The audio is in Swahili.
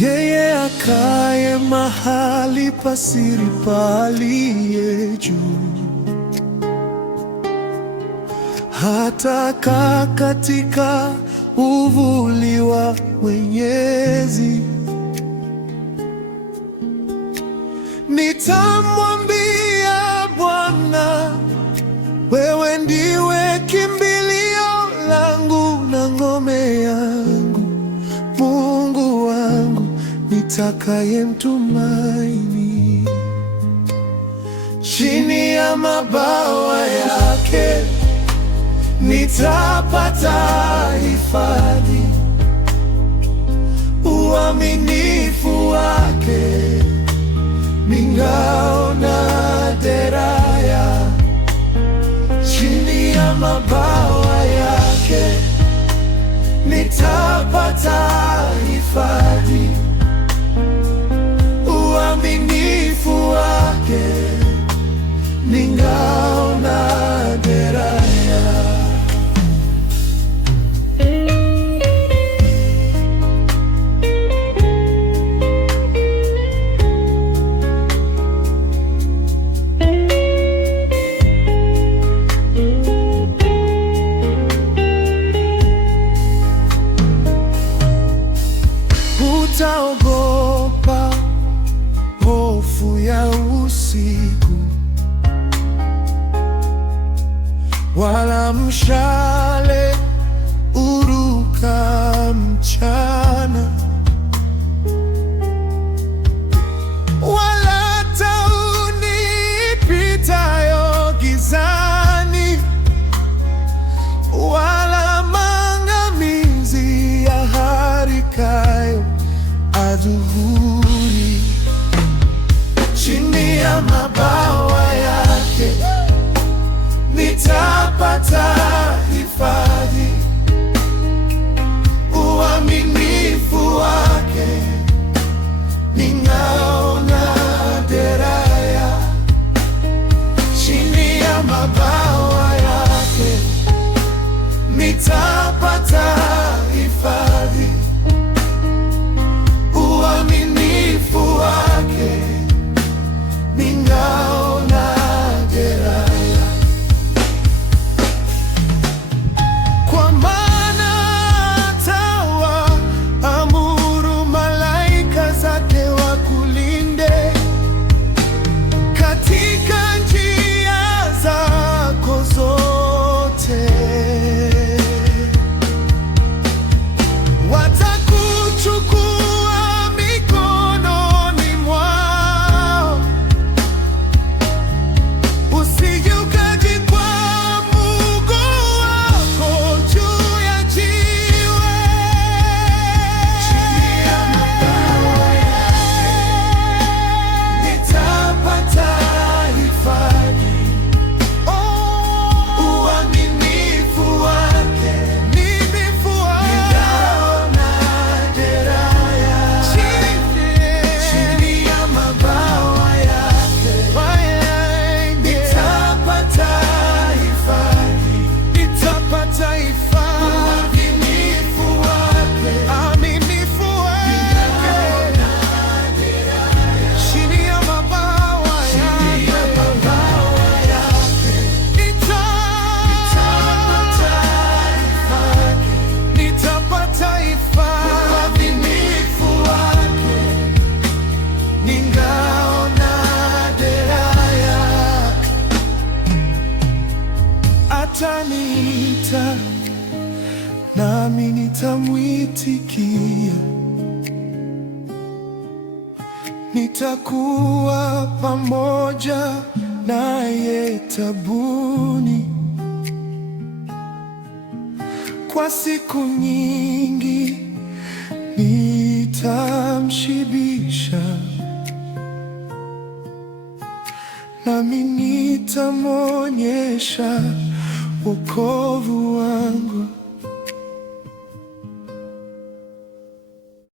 Yeye akaye mahali pa siri pa Aliye Juu, hatakaa katika uvuli wa Mwenyezi. Nitamwambia Bwana, wewe ndiwe kimbilio langu na ngome yangu, Mungu wangu nitakayemtumaini. Chini ya mabawa yake nitapata hifadhi, uaminifu wake ni ngao na deraya. Chini ya mabawa yake nitapata hifadhi, uaminifu wake ni ngao na deraya. Hutaogopa hofu ya usiku, wala mshale uruka mchana, wala tauni ipitayo gizani, wala maangamizi yaharikayo adhuhuri. Chini ya mabawa yake nitapata hifadhi, uaminifu wake ni ngao na deraya. Chini ya mabawa yake nitapata hifadhi, uaminifu wake ni ngao na deraya. Kwa maana atawaamuru malaika zake wakulinde katika njia zako zote. Watakuchukua mikononi mwao, usije ukajikwaa mguu wako juu ya jiwe. Chini ya mabawa yake nitapata hifadhi, uaminifu wake ni ngao na deraya. Chini ya mabawa yake nitapata hifadhi, uaminifu wake ni ngao na deraya. Chini ya mabawa yake nitapata hifadhi, uaminifu wake ni ngao na deraya. Ataniita nami nitamwitikia, nitakuwa pamoja naye taabuni. Kwa siku nyingi nitamshibisha, nami nitamwonyesha wokovu wangu.